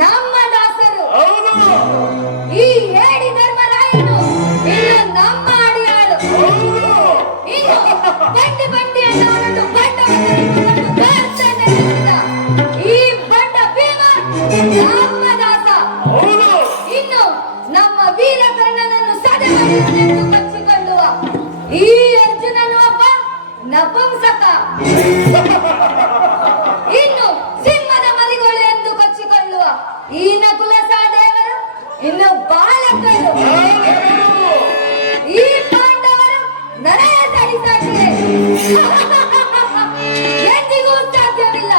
ನಮ್ಮ ದಾಸರು. ಈ ಹೇಡಿ ಧರ್ಮರಾಯನು ಇನ್ನು ನಮ್ಮ ಅಡಿಯಾಳು. ಇನ್ನು ಬಂಡಿ ಬಂಡಿ ಅನ್ನೋನನ್ನು ಈ ಬಂಡ ಭೀಮ ನಮ್ಮ ದಾಸ. ಇನ್ನು ನಮ್ಮ ವೀರ ಕರ್ಣನನ್ನು ಸದೆ ಮಾಡಿದನೆಂದು ಮೆಚ್ಚಿಕೊಳ್ಳುವ ಈ ಅರ್ಜುನನು ಒಬ್ಬ ನಪುಂಸಕ. ಇನ್ನು ಸಿಂಹದ ಮರಿಗಳು ಎಂದು ಕೊಚ್ಚಿಕೊಳ್ಳುವ ಈ ನಕುಲ ಸಹದೇವರು ಇನ್ನು ಬಾಲಕರು. ಈ ಪಾಂಡವರು ನರೆಯ ಸರಿಸಾಟಿಗೆ ಎಂದಿಗೂ ಸಾಧ್ಯವಿಲ್ಲ,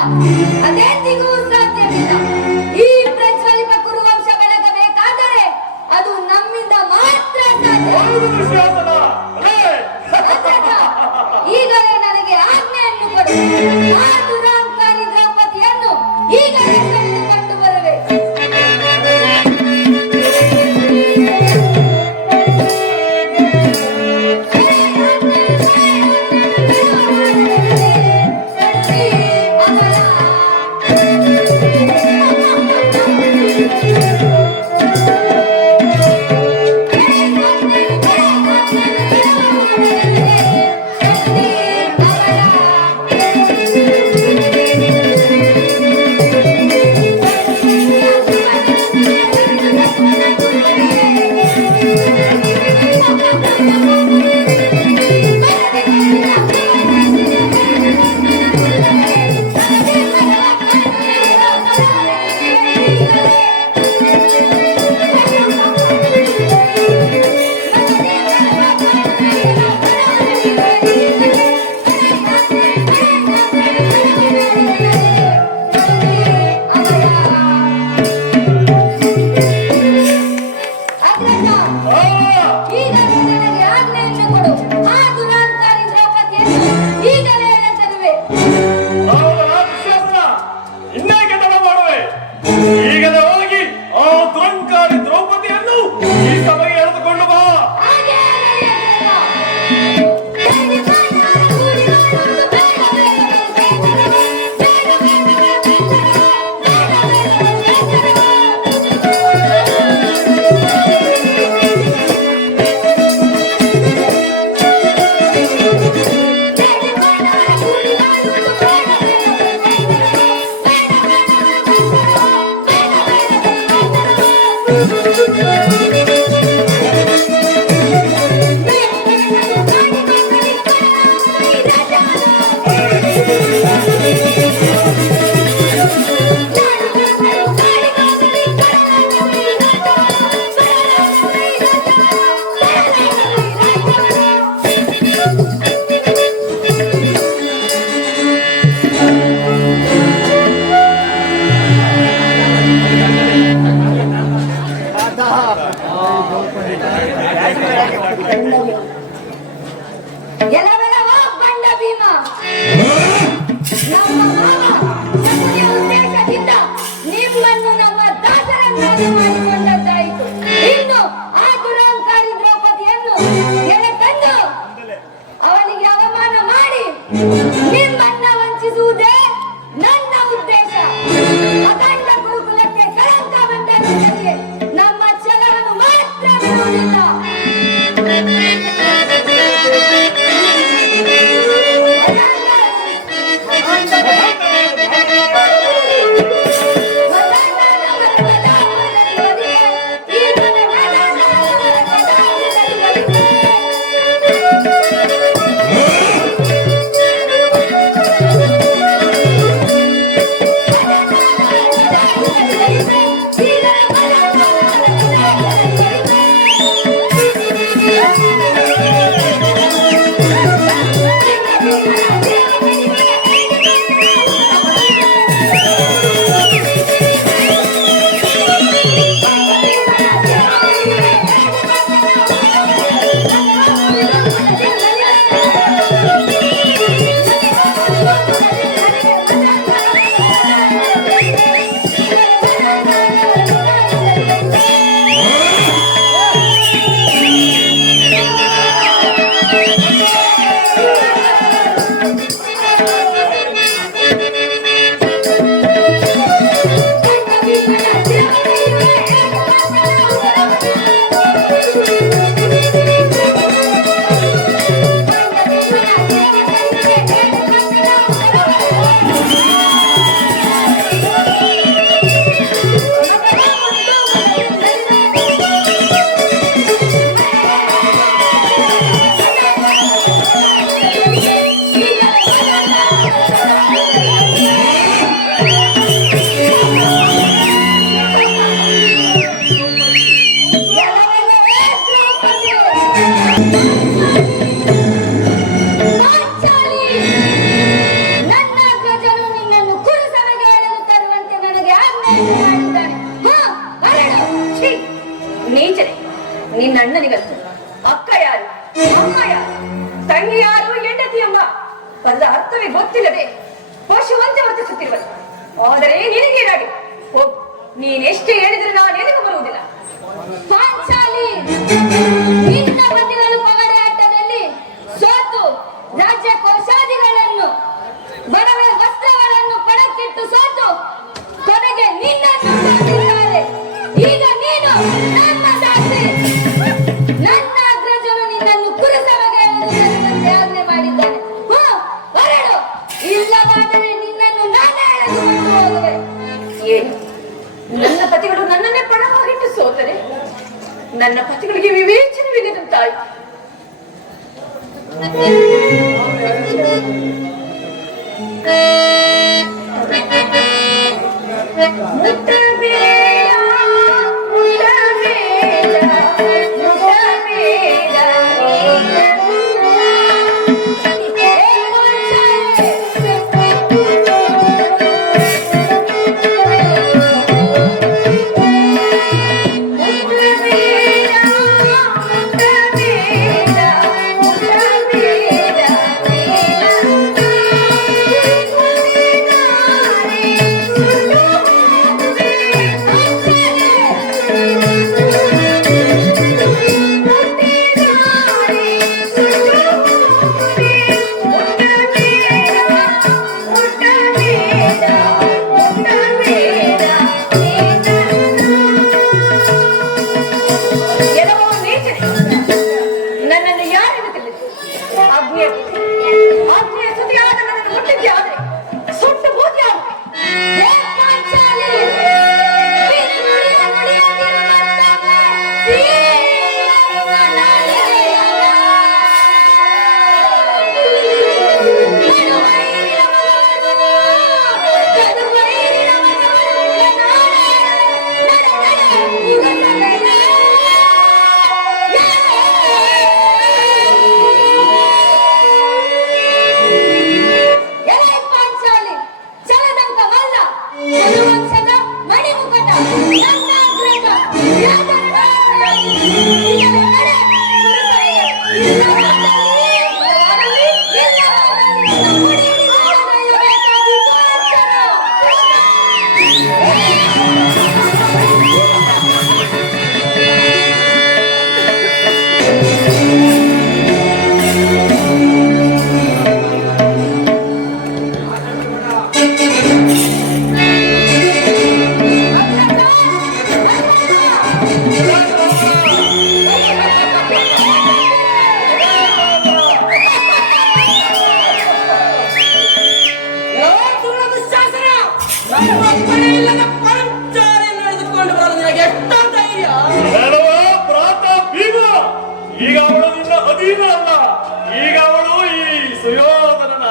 ಅದೆಂದಿಗೂ ಸಾಧ್ಯವಿಲ್ಲ. ಈ ಪ್ರಜ್ವಲಿತ ಕುರುವಂಶ ಬೆಳಗಬೇಕಾದರೆ ಅದು ನಮ್ಮಿಂದ ಮಾತ್ರ ಸಾಧ್ಯ. ಈಗಲೇ ನನಗೆ ಆಜ್ಞೆಯನ್ನು ಕೊಡು. ಆ ದುರಾಂಕಾರಿ ದ್ರೌಪದಿಯನ್ನು ಈಗಲೇ ಕಂಡು ಬರುವೆ. ಮಾಡಿದ್ದಾನೆ. ಛೀ, ನೀಚನೆ. ನಿನ್ನ ಅಣ್ಣನಿಗಂತೂ ಅಕ್ಕ ಯಾರು, ಅಮ್ಮ ಯಾರು, ತಂಗಿ ಯಾರು, ಹೆಂಡತಿ ಎಂಬ ಪದ ಅರ್ಥವೇ ಗೊತ್ತಿಲ್ಲದೆ ಪಶುವಂತೆ ವರ್ತಿಸುತ್ತಿರುವುದು. ಆದರೆ ನಿನಗೇನಾಗಿದೆ? ಹೋಗು, ನೀನೆಷ್ಟೇ ಹೇಳಿದ್ರೆ ನಾನು ಎಲ್ಲಿಗೂ ಬರುವುದಿಲ್ಲ. ಪಾಂಚಾಲಿ, ನಿನ್ನ ಬದಿಗಳು ಪಗಡೆ ಆಟದಲ್ಲಿ ಸೋತು ರಾಜ್ಯ ಕೋಶಾದಿಗಳನ್ನು ಬಡವ ವಸ್ತ್ರಗಳನ್ನು ಪಡಕ್ಕಿಟ್ಟು ಸೋತು ಕೊನೆಗೆ ನಿನ್ನನ್ನು ಸಾಕಿದ್ದಾರೆ. ಈಗ ನೀನು ನನ್ನ ದಾಸಿ. ನನ್ನ ಅಗ್ರಜನು ನಿನ್ನನ್ನು ಕುರುಸಭೆಗೆ ಆಜ್ಞೆ ಮಾಡಿದ್ದಾನೆ. ಹೊರಡು, ಇಲ್ಲವಾದರೆ ನಿನ್ನನ್ನು ನಾನೇ ಎಳೆದುಕೊಂಡು ಹೋಗುವೆ. ಏನು, ನನ್ನ ಪತಿಗಳು ನನ್ನನ್ನೇ ಪಣವಾಗಿಟ್ಟು ಸೋತರೆ ನನ್ನ ಪತಿಗಳಿಗೆ ವಿವೇಚನವಿಲ್ಲದಂತಾಯಿ. ನನ್ನನ್ನು ಯಾರೆಂದು ತಿಳಿದು ಆಜ್ಞೆಯ ಸುದ್ದಿಯಾದ ನನ್ನನ್ನು ಮುಟ್ಟಿದ್ದೆ ಆದರೆ ಸುಟ್ಟು ಬೂದಿ ಆಗುವೆ. ಈಗ ಅವಳು ನಿನ್ನ ಅಧೀನ ಅಲ್ಲ, ಈಗ ಅವಳು ಈ ಸುಯೋಧನನ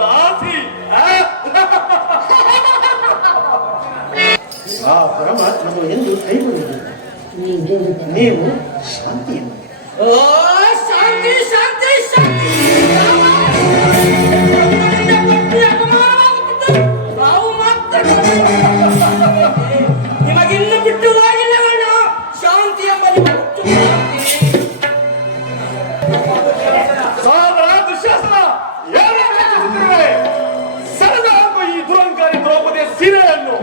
ದಾಸಿ. ಆ ಪರಮಾತ್ಮನು ಎಂದು ಕೈ ಮುಗಿದಿಲ್ಲ. ನೀವು ಶಾಂತಿ ಶಾಂತಿ ಶಾಂತಿ ಶಾಂತಿ. ನಿಮಗಿನ್ನು ಬಿಟ್ಟು ಹೋಗಿಲ್ಲವಣ್ಣ ಶಾಂತಿ ಎಂಬ ದುಶ್ಯಾಸನ, ಏನು ಯೋಚಿಸುತ್ತಿರುವೆ? ಸರದ ಹಾಕು ಈ ದುರಂಕಾರಿ ದ್ರೌಪದಿಯ ಸೀರೆಯನ್ನು.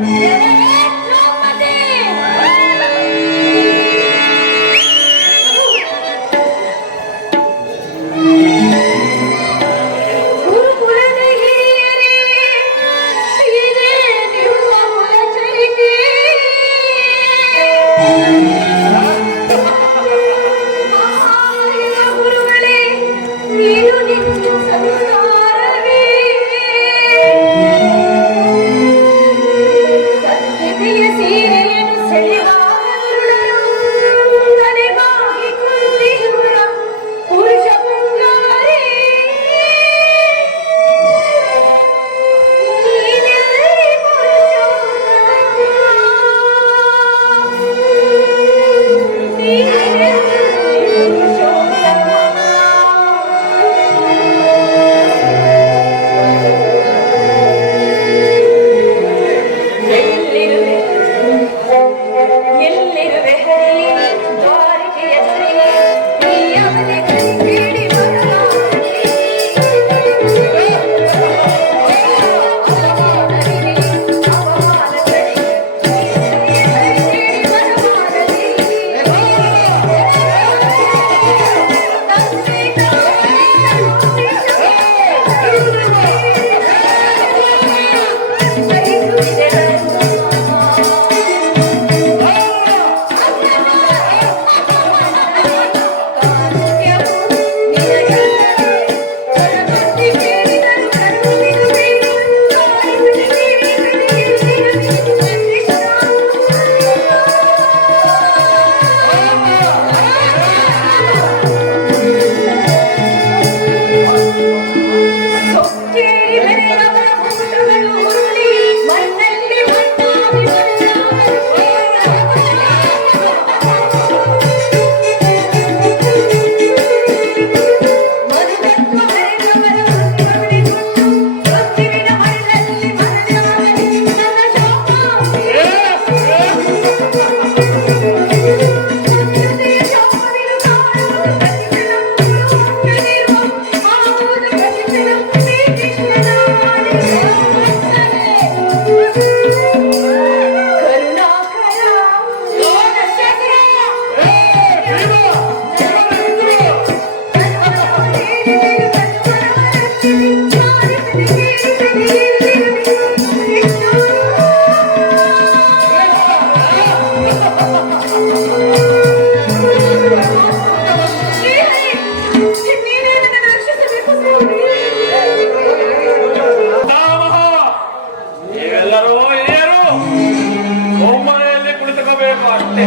ಕೊಟ್ಟೆ.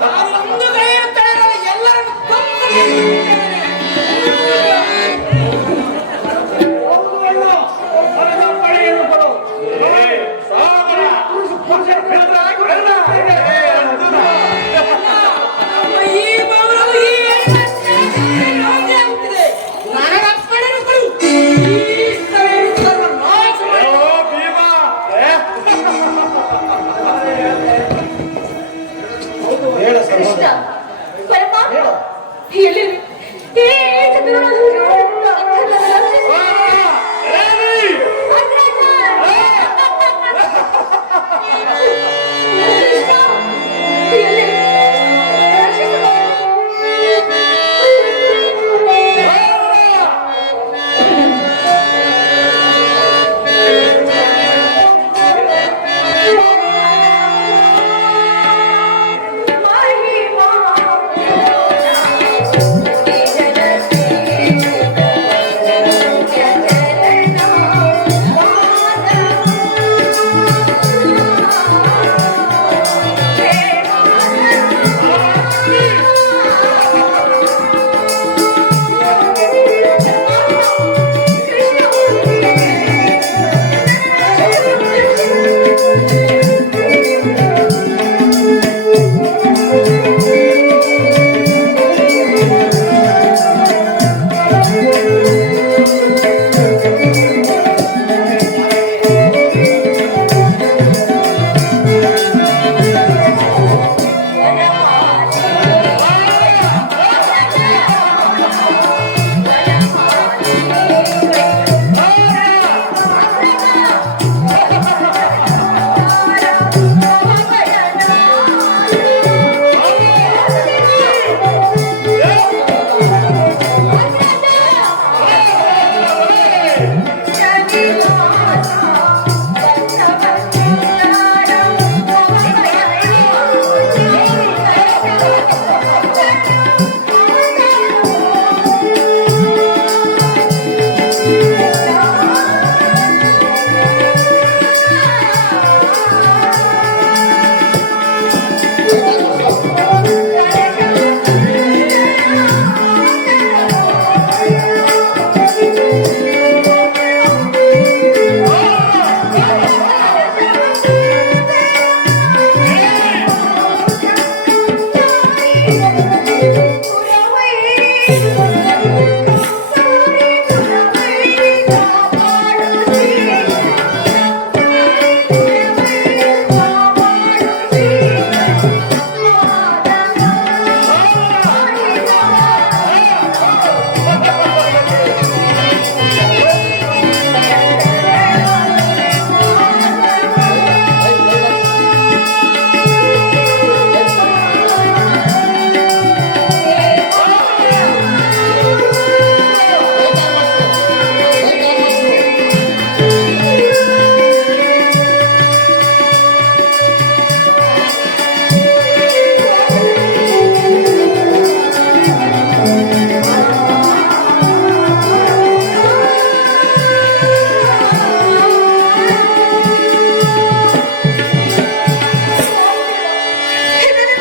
ನಾನು ಒಂದು ಕೈ ಇರುತ್ತೇನೆ, ಎಲ್ಲರನ್ನು ಈ ಮೌನವು ಈ ರಾಜ್ಯ ಆಗುತ್ತಿದೆ. ನನ್ನ ಅಪ್ಪಣೆಯನ್ನು ಕೊಡು. ಈ ಸ್ಥಳವನ್ನು ಸರ್ವನಾಶ ಮಾಡಿ. ಹೇಳ ಕೃಷ್ಣ, ಸಹೋದರ ಪರಮಾತ್ಮ, ಹೇಳು. ಎಲ್ಲಿ ಈ ಚಂದ್ರನನ್ನು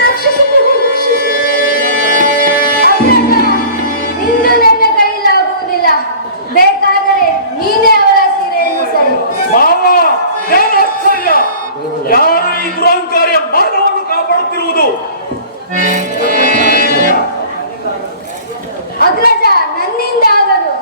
ರಕ್ಷಿಸು. ಇಂದು ನನ್ನ ಕೈಲಾಗುವುದಿಲ್ಲ. ಬೇಕಾದರೆ ನೀನೇ ಅವಳ ಸೀರೆಯನ್ನು ಸರಿ. ಮಾವ, ಏನು ಆಶ್ಚರ್ಯ! ಯಾರು ಈ ದುರಹಂಕಾರಿಯ ಮಾನವನ್ನು ಕಾಪಾಡುತ್ತಿರುವುದು? ಅಗ್ರಜ, ನನ್ನಿಂದ ಆಗದು.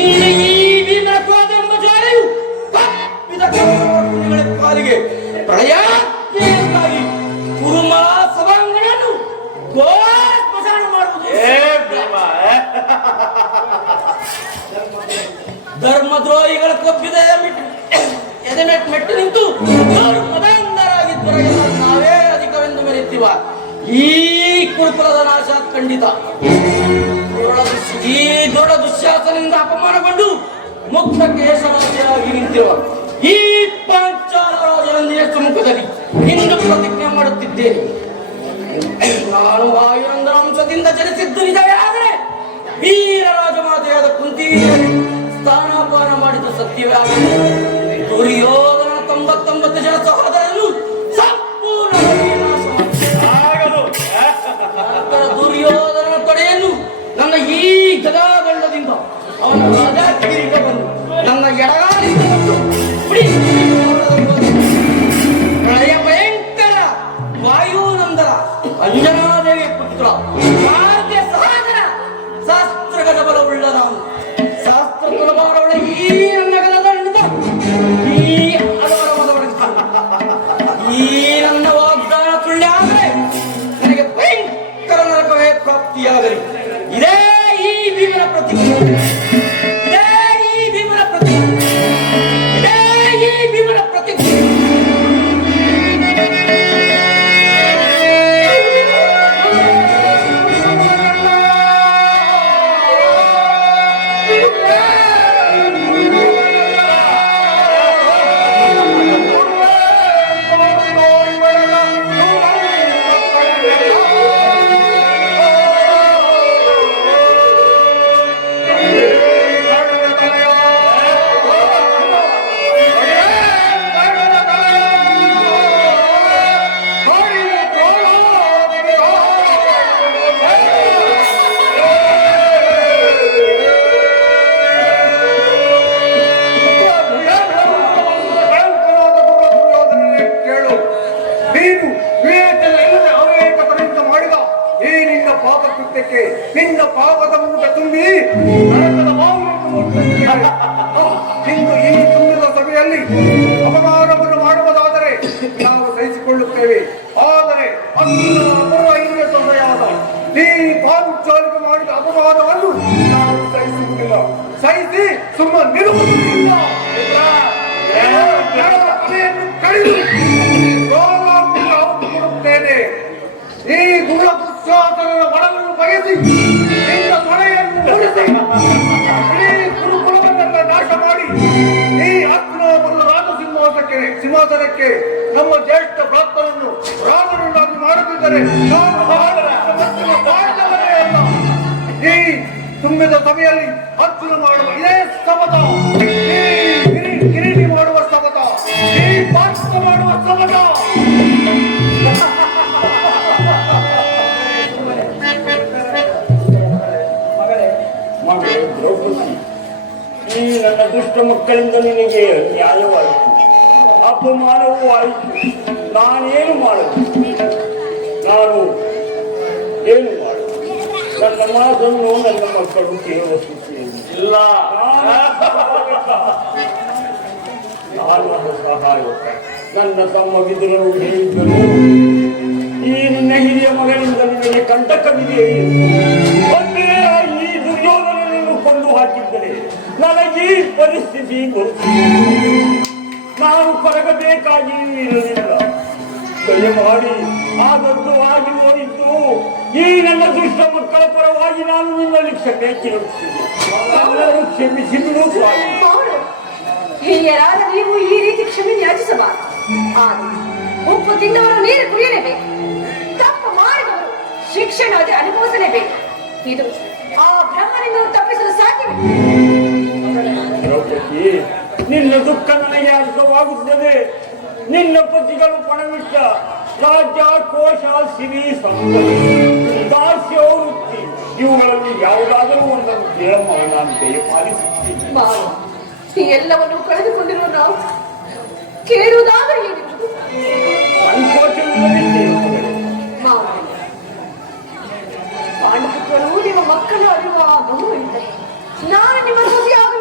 ಇನ್ನು ಈ ಭೀಮರತ್ವಾದ ಎಂಬ ಜ್ವಾಲೆಯು ತಪ್ಪಿದ ಕರ್ಮಗಳ ಪಾಲಿಗೆ ಪ್ರಯಾಜ್ಞೆಯಾಗಿ ಕುರುಮಲ ಸಭಾಂಗಣವನ್ನು ಘೋರ ಸ್ಮಶಾನ ಮಾಡುವುದು ಧರ್ಮದ್ರೋಹಿಗಳ ಕೊಬ್ಬಿದ ಎದೆ ಮೆಟ್ಟು ನಿಂತು ಮದಾಂಧರಾಗಿದ್ದರೆ ನಾವೇ ಅಧಿಕವೆಂದು ಮೆರೆಯುತ್ತೀವ. ಈ ಕುರುಕುಲದ ನಾಶ ಖಂಡಿತ. ಈ ದೊಡ್ಡ ದುಶ್ಯಾಸನದಿಂದ ಅಪಮಾನಗೊಂಡು ಮುಕ್ತ ಕೇಶರಾಜರಾಗಿ ನಿಂತಿರುವ ಈ ಪಾಂಚಾಲ ರಾಜನಂದಿನ ಸಮ್ಮುಖದಲ್ಲಿ ಇಂದು ಪ್ರತಿಜ್ಞೆ ಮಾಡುತ್ತಿದ್ದೇನೆ. ನಾನು ವಾಯುನಂದನ ಅಂಶದಿಂದ ಜನಿಸಿದ್ದು ನಿಜವೇ ಆದರೆ ವೀರ ರಾಜಮಾತೆಯಾದ ಕುಂತಿದೇವಿ ಸ್ಥಾನಾಪಾನ ಮಾಡಿದ ಸತ್ಯವೇ ಆಗಿದೆ. ದುರ್ಯೋಧನ 99 ಜನ ಸಹೋದರನ್ನು ಸಂಪೂರ್ಣವಾಗಿ ನಾಶ ಮಾಡಿದ ದುರ್ಯೋಧನ ತೊಡೆಯನ್ನು ನನ್ನ ಈ ಗದಾದಂಡದಿಂದ ಅವನ ರಾಜಾಗಿರಿಗೆ ಬಂದು ನನ್ನ ಎಡಗಾಲಿಗೆ ಪ್ರಳಯ ಭಯಂಕರ ವಾಯುನಂದನ ಅಂಜನಾದೇವಿಯ ಪುತ್ರ ಭಾಗ್ಯ ಸಹೋದರ ಶಾಸ್ತ್ರಗದ ಬಲವುಳ್ಳ ನಾವು ಶಾಸ್ತ್ರ ಬಲವುಳ್ಳ ಈ ನನ್ನ ಗದದಂಡದ ಈ ಈ ನನ್ನ ವಾಗ್ದಾನ ಸುಳ್ಳೆ ಆದರೆ ನನಗೆ ಭಯಂಕರ ನರಕವೇ ಪ್ರಾಪ್ತಿಯಾಗಲಿ. ಇದೇ ಈ ಭೀಮನ ಪ್ರತಿಜ್ಞೆ, ಇದೇ ಈ ಭೀಮನ ಪ್ರತಿಜ್ಞೆ, ಇದೇ ಈ ಭೀಮನ ಪ್ರತಿಜ್ಞೆ. ನಿನ್ನ ಪಾಪದ ಮೂಟ ತುಂಬಿ ನರಕದ ಬಾವಿಯನ್ನು ಇಂದು ಈ ತುಂಬಿದ ಸಭೆಯಲ್ಲಿ ಅಪಮಾನವನ್ನು ಮಾಡುವುದಾದರೆ ನಾವು ಸಹಿಸಿಕೊಳ್ಳುತ್ತೇವೆ. ಆದರೆ ಹಿರಿಯ ಸಭೆಯಾದ ಈ ಪಾಂಚಾಲಿಗೆ ಮಾಡಿದ ಅಪಮಾನವನ್ನು ನಾವು ಸಹಿಸುವುದಿಲ್ಲ. ಸಹಿಸಿ ಸುಮ್ಮನಿರುವುದಿಲ್ಲ. ಕಡಿದು ಕೊಡುತ್ತೇನೆ. ಈ ದುರ್ಸಾಧನದ ಮನವನ್ನು ಬಯಸಿ ನಿನ್ನ ತೊಡೆಯನ್ನು ಉಳಿಸಿ ಈ ಕುರುಕುಲವನ್ನೆಲ್ಲ ನಾಶ ಮಾಡಿ ಈ ಅಗ್ನಿಯನ್ನು ಸಿಂಹಾಸನಕ್ಕೆ ನಮ್ಮ ಜ್ಯೇಷ್ಠ ಭಕ್ತರನ್ನು ರಾಮನನ್ನಾಗಿ ಮಾಡುತ್ತಿದ್ದರೆ ನಾನು ಬಾಳದವರೇ ಅಲ್ಲ. ಈ ತುಂಬಿದ ಸಭೆಯಲ್ಲಿ ಅರ್ಜುನ ಮಾಡುವ ಇದೇ ಸಮತ, ಈ ಕಿರೀಟಿ ಮಾಡುವ ಸಮತ, ಈ ಪಾತ್ರ ಮಾಡುವ ಸಮತ. ದ್ರೌಪದಿ, ಈ ನನ್ನ ದುಷ್ಟ ಮಕ್ಕಳಿಂದ ನಿನಗೆ ನ್ಯಾಯವಾಯಿತು, ಅಪಮಾನವೂ ಆಯಿತು. ನಾನೇನು ಮಾಡಲು? ನಾನು ಏನು ಮಾಡಲು? ನನ್ನ ಮಾತನ್ನು ನನ್ನ ಮಕ್ಕಳು ಕೇಳಿಸುತ್ತಿಲ್ಲ. ನಾನು ಸಹಾಯಕ ನನ್ನ ತಮ್ಮ ವಿದುರರು ಹೇಳಿದ್ದರು, ಈ ನಿನ್ನ ಹಿರಿಯ ಮಗನಿಂದ ನಿನಗೆ ಕಂಟಕವಿದೆ. ಒಂದೇ ಈ ದುರ್ಯೋಧನನ್ನು ಕೊಂದು ಹಾಕಿದ್ದರೆ ನನಗೆ ಈ ಪರಿಸ್ಥಿತಿ ಬರುತ್ತಿದೆ. ನಾನು ಕೊರಗಬೇಕಾಗಿ ಇರಲಿಲ್ಲ. ದಯಮಾಡಿ ಆದದ್ದುವಾಗಿ ಹೋಯಿತು. ಈ ನನ್ನ ದುಷ್ಟ ಮಕ್ಕಳ ಪರವಾಗಿ ನಾನು ನಿನ್ನಲ್ಲಿ ಕ್ಷಮೆ ಕೇಳುತ್ತೇನೆ. ನನ್ನನ್ನು ಕ್ಷಮಿಸಿದ್ದು ಸ್ವಾಮಿ. ಹಿರಿಯರಾದ ನೀವು ಈ ರೀತಿ ಕ್ಷಮೆ ಯಾಚಿಸಬಾರದು. ಆದರೆ ಉಪ್ಪು ತಿಂದವರು ನೀರು ಕುಡಿಯಲೇಬೇಕು. ತಪ್ಪು ಮಾಡಿದವರು ಶಿಕ್ಷೆನಾಗಿ ಅನುಭವಿಸಲೇಬೇಕು. ಇದು ಆ ಬ್ರಹ್ಮನಿಂದ ತಪ್ಪಿಸಲು ಸಾಧ್ಯವೇ? ದ್ರೌಪದಿ, ನಿನ್ನ ದುಃಖ ನನಗೆ ಅರ್ಥವಾಗುತ್ತದೆ. ನಿನ್ನ ಪತಿಗಳು ಪಣವಿಟ್ಟ ರಾಜ್ಯ, ಕೋಶ, ಸಿರಿ, ಸಂಪತ್ತು, ದಾಸ್ಯ, ವೃತ್ತಿ ಇವುಗಳಲ್ಲಿ ಯಾವುದಾದರೂ ಒಂದನ್ನು ಕೇಳಮ್ಮ, ನಾನು ದಯಪಾಲಿಸುತ್ತೇನೆ. ಎಲ್ಲವನ್ನು ಕಳೆದುಕೊಂಡಿರುವ ನಾವು ಕೇಳುವುದಾದರೆ ಏನಿರುವುದು? ಪಾಂಡಪುತ್ರರು ನಿಮ್ಮ ಮಕ್ಕಳು ಅರಿಯುವ ಗೌರವ ಇದ್ದರೆ ನಾನು ನಿಮ್ಮ ಸೊಸೆಯಾಗಲು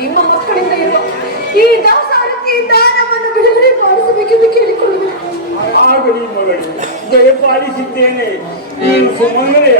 ನಿಮ್ಮ ಮಕ್ಕಳಿಂದ ಇರುವ ಈ ದಾಸಾರತಿಯಿಂದ ನಮ್ಮನ್ನು ಬಿಡುಗಡೆ ಮಾಡಿಸಬೇಕೆಂದು ಕೇಳಿಕೊಳ್ಳುವೆ. ಆಗಲಿ ಮಗಳು, ಜಯಪಾಲಿಸಿದ್ದೇನೆ. ನೀನು ಸುಮಂಗಲೆಯ